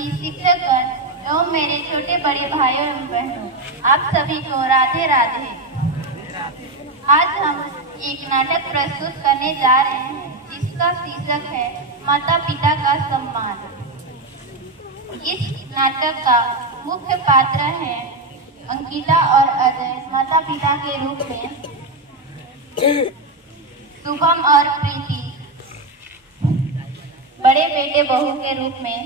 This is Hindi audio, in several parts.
सभी शिक्षकगण एवं मेरे छोटे बड़े भाइयों एवं बहनों, आप सभी को राधे राधे। आज हम एक नाटक प्रस्तुत करने जा रहे हैं जिसका शीर्षक है माता पिता का सम्मान। इस नाटक का मुख्य पात्र है अंकिता और अजय माता पिता के रूप में, शुभम और प्रीति बड़े बेटे बहू के रूप में,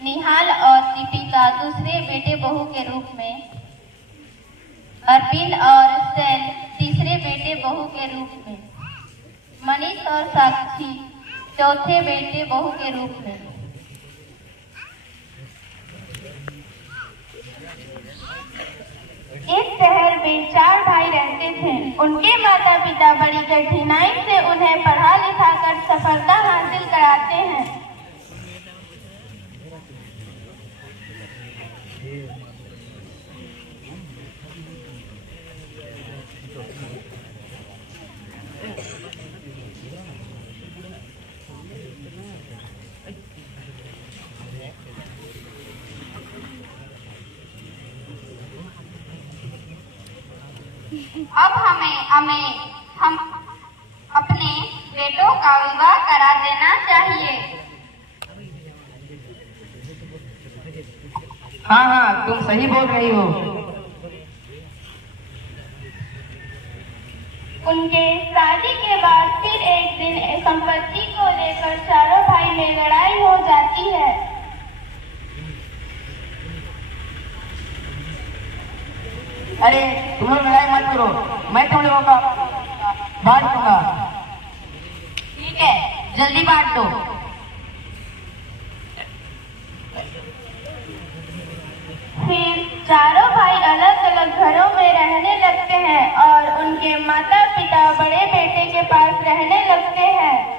निहाल और दीपिका दूसरे बेटे बहू के रूप में, अरविंद और सैल तीसरे बेटे बहू के रूप में, मनीष और साक्षी चौथे बेटे बहू के रूप में। इस शहर में 4 भाई रहते थे। उनके माता पिता बड़ी कठिनाई से उन्हें पढ़ा लिखा कर सफलता हासिल कराते हैं। अब हमें अपने बेटों का विवाह करा देना चाहिए। हाँ, तुम सही बोल रही हो। उनके शादी के बाद फिर एक दिन संपत्ति को लेकर चारों भाई में लड़ाई हो जाती है। अरे तुम लोग लड़ाई मत करो, मैं तुम लोगों का बांट दूंगा। ठीक है, जल्दी बांट दो। फिर चारों भाई अलग अलग घरों में रहने लगते हैं और उनके माता पिता बड़े बेटे के पास रहने लगते हैं।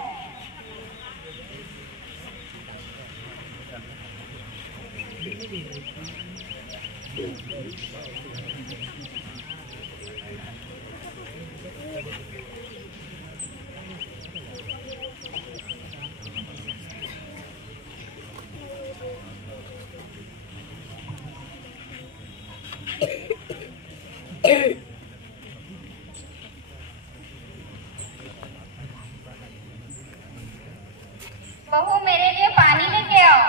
बहू, मेरे लिए पानी लेके आओ।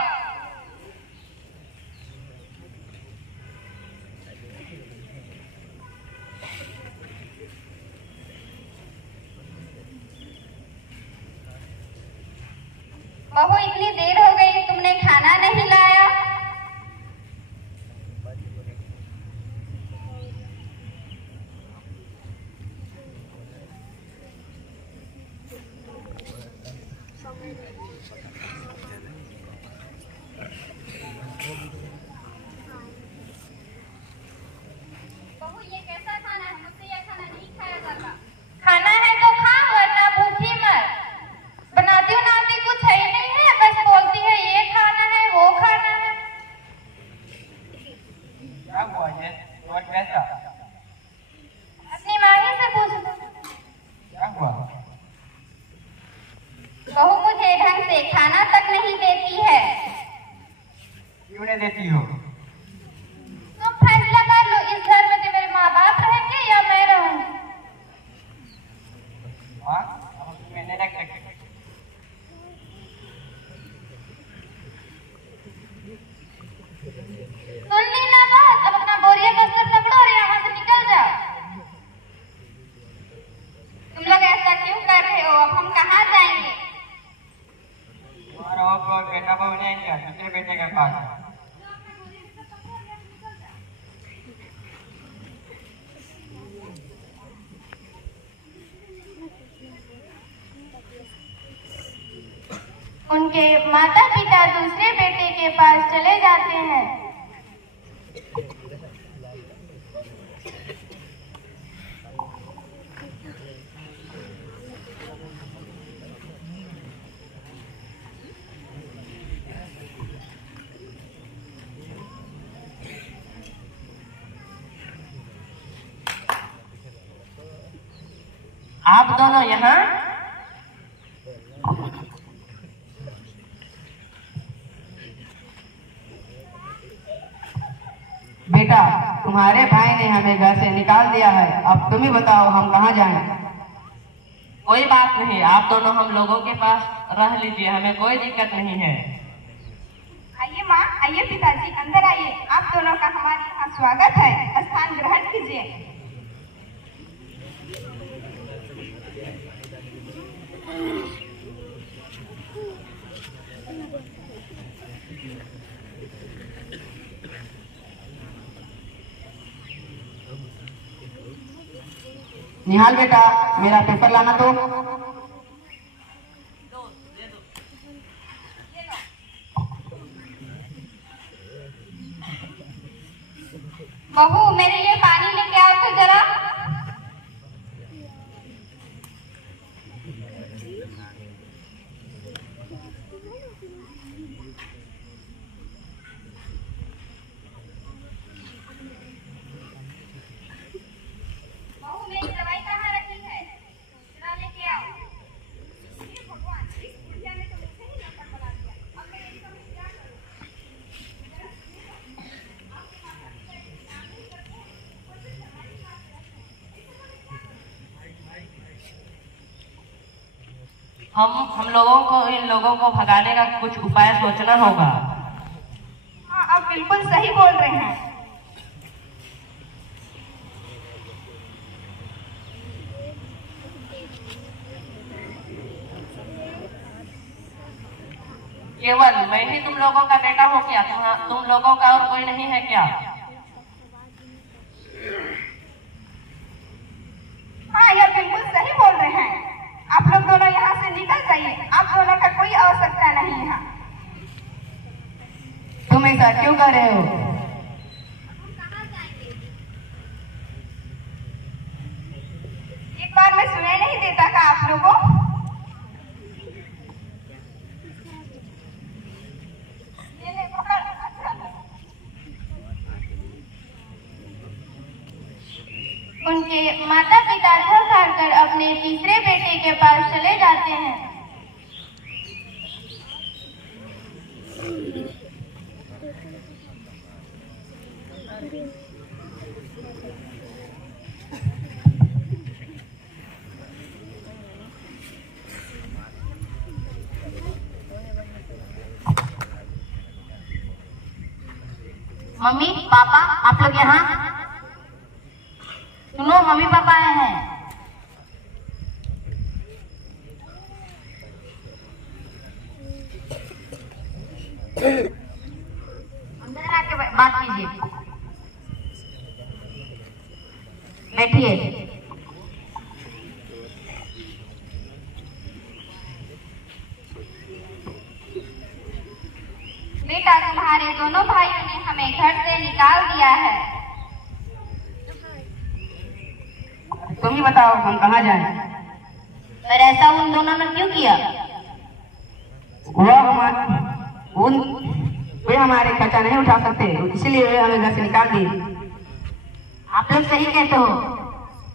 बहू, इतनी देर हो गई, तुमने खाना नहीं लाया। बहू, ये कैसा खाना है? मुझसे यह खाना नहीं खाया जाता। खाना है तो खा, वरना भूखी मर। बनाती कुछ है ही नहीं है, बस बोलती है ये खाना है वो खाना है। क्या हुआ ये? और कैसा? अपनी माही से पूछ। क्या हुआ? बहू मुझे ढंग से खाना तक नहीं देती है। क्यों नहीं देती हो? तुम फैसला कर लो, इस घर में मेरे माँ बाप रहेंगे या मैं रहूंगी। हाँ, अब तुम्हें नहीं रख सकते। सुन ली ना बात, अब अपना बोरिया कसकर पकड़ो और यहाँ से निकल जाओ। तुम लोग ऐसा क्यों कर रहे हो? अब हम कहाँ जाएंगे? तुम्हारा वो बेटा बहू नहीं क्या? दूसरे बेटे के पास। उनके माता पिता दूसरे बेटे के पास चले जाते हैं। आप दोनों यहाँ? बेटा, तुम्हारे भाई ने हमें घर से निकाल दिया है, अब तुम ही बताओ हम कहाँ जाएं? कोई बात नहीं, आप दोनों हम लोगों के पास रह लीजिए, हमें कोई दिक्कत नहीं है। आइए माँ, आइए पिताजी, अंदर आइए। आप दोनों का हमारे यहाँ स्वागत है, स्थान ग्रहण कीजिए। निहाल बेटा, मेरा पेपर लाना तो। बहू, मेरे लिए पानी लेके आओ तो जरा। बहू, मेरी दवाई कहाँ रखी है? जरा लेके आओ। हे भगवान, इस बुढ़िया ने तो मुझे ही लपट बना दिया। अब मैं इसका क्या करूं? हम लोगों को इन लोगों को भगाने का कुछ उपाय सोचना होगा। हाँ, आप बिल्कुल सही बोल रहे हैं। केवल मैं ही तुम लोगों का बेटा हूँ क्या? तुम लोगों का और कोई नहीं है क्या? हाँ, यह बिल्कुल सही बोल रहे हैं। आप लोग दोनों यहाँ से निकल जाइए, आप दोनों का कोई आवश्यकता नहीं यहाँ। तुम ऐसा क्यों कर रहे हो? एक बार मैं सुनाई नहीं देता का आप लोगों? ये ले पकड़। उनके माता पिता थक हार कर अपने तीसरे बेटे के पास चले जाते हैं। मम्मी पापा, आप लोग यहाँ सुनो, मम्मी पापा आए हैं। अंदर आके बात कीजिए, बैठिए। बेटा, तुम्हारे दोनों भाइयों ने हमें घर से निकाल दिया है। तुम ही बताओ हम कहाँ जाएं? पर ऐसा उन दोनों ने क्यों किया? वे हमारे खर्चा नहीं उठा सकते, इसलिए वे हमें घर से निकाल दिए। आप लोग सही कहते हो,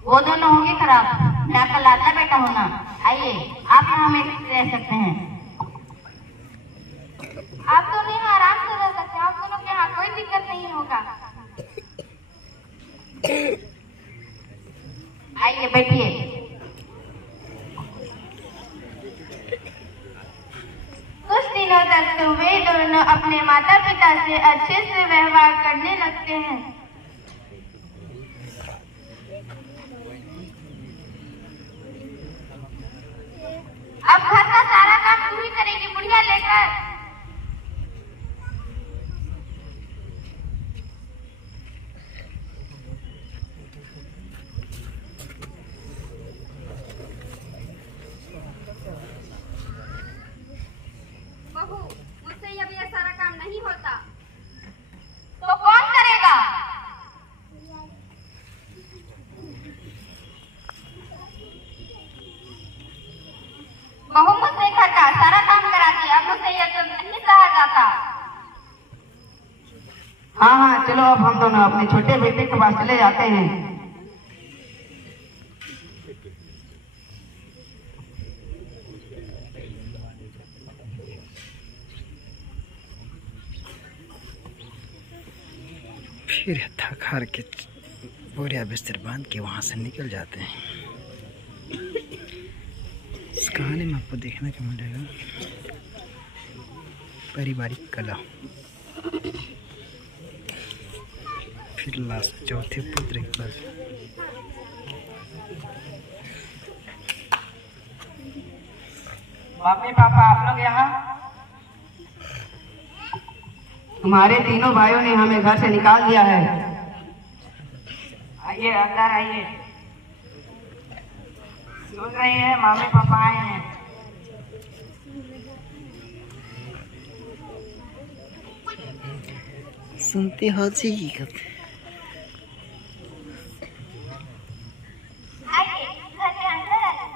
वो दोनों होंगे खराब, मैं आपका लाता बेटा होना। आइए, आप यहाँ में रह सकते हैं। आप दोनों यहाँ आराम से रह सकते हैं, आप दोनों के यहाँ कोई दिक्कत नहीं होगा। आइए बैठिए। कुछ दिनों तक तो वे दोनों अपने माता पिता से अच्छे से व्यवहार करने लगते हैं। अब घर का सारा काम तू ही करेगी बुढ़िया लेकर। बहू, मुझसे अब यह सारा काम नहीं होता। तो कौन करेगा? बहू मुझसे घर का सारा काम कराती, अब मुझसे यह तो नहीं सहा जाता। हाँ हाँ, चलो अब हम दोनों अपने छोटे बेटे के पास चले जाते हैं। फिर थक हार के बोरिया बिस्तर बांध के वहाँ से निकल जाते हैं। इस कहानी में आपको देखने को मिलेगा पारिवारिक कला। फिर लास्ट चौथे पुत्र के पास मम्मी पापा आप लोग यहाँ? तुम्हारे तीनों भाइयों ने हमें घर से निकाल दिया है। आइए अंदर आइए। सुन रही है, मम्मी पापा आए हैं। सुनते हो जी। आइए घर के अंदर आइए।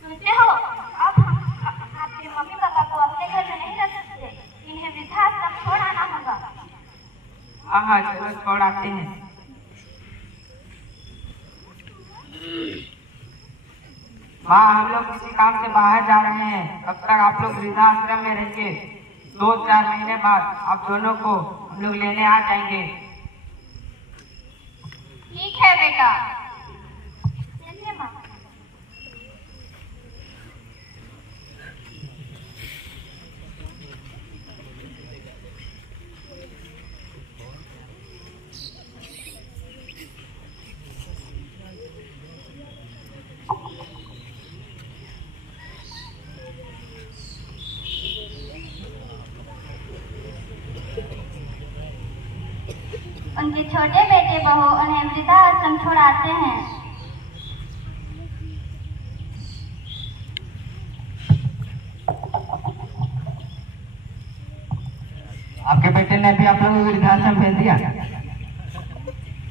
सुनते हो, अब हम आपके मम्मी पापा को अपने घर में नहीं रख सकते। इन्हें वृद्धाश्रम छोड़ आना होगा। हाँ चलो छोड़ आते हैं। माँ हम लोग किसी काम से बाहर जा रहे हैं, तब तक आप लोग वृद्धाश्रम में रहिए। 2-4 महीने बाद आप दोनों को हम लोग लेने आ जाएंगे। ठीक है बेटा। चलिए माँ। उनके छोटे बेटे बहू उन्हें वृद्धाश्रम छोड़ाते हैं। आपके बेटे ने भी आप लोगों को वृद्धाश्रम भेज दिया?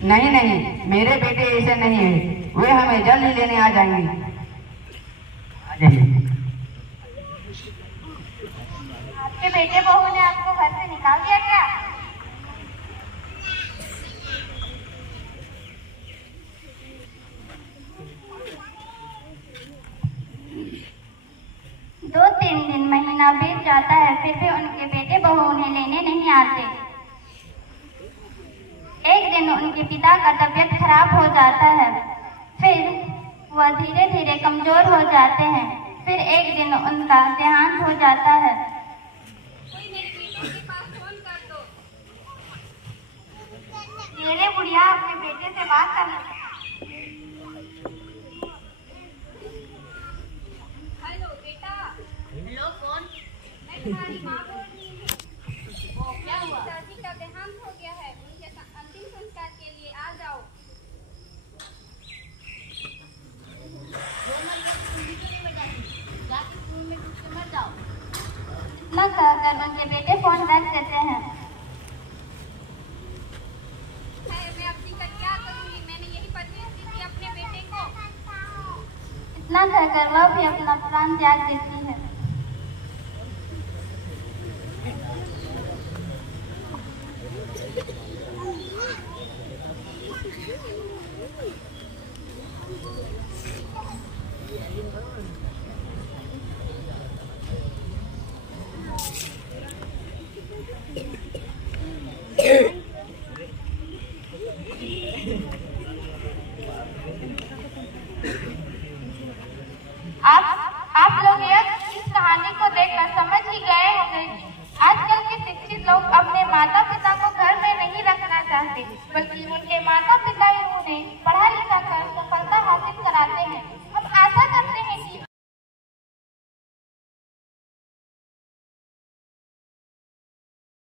नहीं नहीं, मेरे बेटे ऐसे नहीं है, वे हमें जल्द ही लेने आ जाएंगे। आ जाइए। आपके बेटे बहू ने आपको घर से निकाल दिया क्या? दो तीन दिन महीना बीत जाता है, फिर भी उनके बेटे बहू उन्हें लेने नहीं आते। एक दिन उनके पिता का तबीयत खराब हो जाता है, फिर वह धीरे धीरे कमजोर हो जाते हैं। फिर एक दिन उनका देहांत हो जाता है। कोई मेरे बेटे के पास फोन कर दो। ये ले बुढ़िया, अपने बेटे से बात करना। हेलो बेटा। हेलो कौन? मैं तुम्हारी माँ बोल रही हूँ। क्या हुआ? पिताजी का देहांत हो गया है, उनके अंतिम संस्कार के लिए आ जाओ। इतना कहकर उनके बेटे फोन रख देते हैं। मैं अपनी का क्या करूँगी? मैंने यही परमिशन दी थी अपने बेटे को। इतना कहकर वह भी अपना प्राण त्याग देती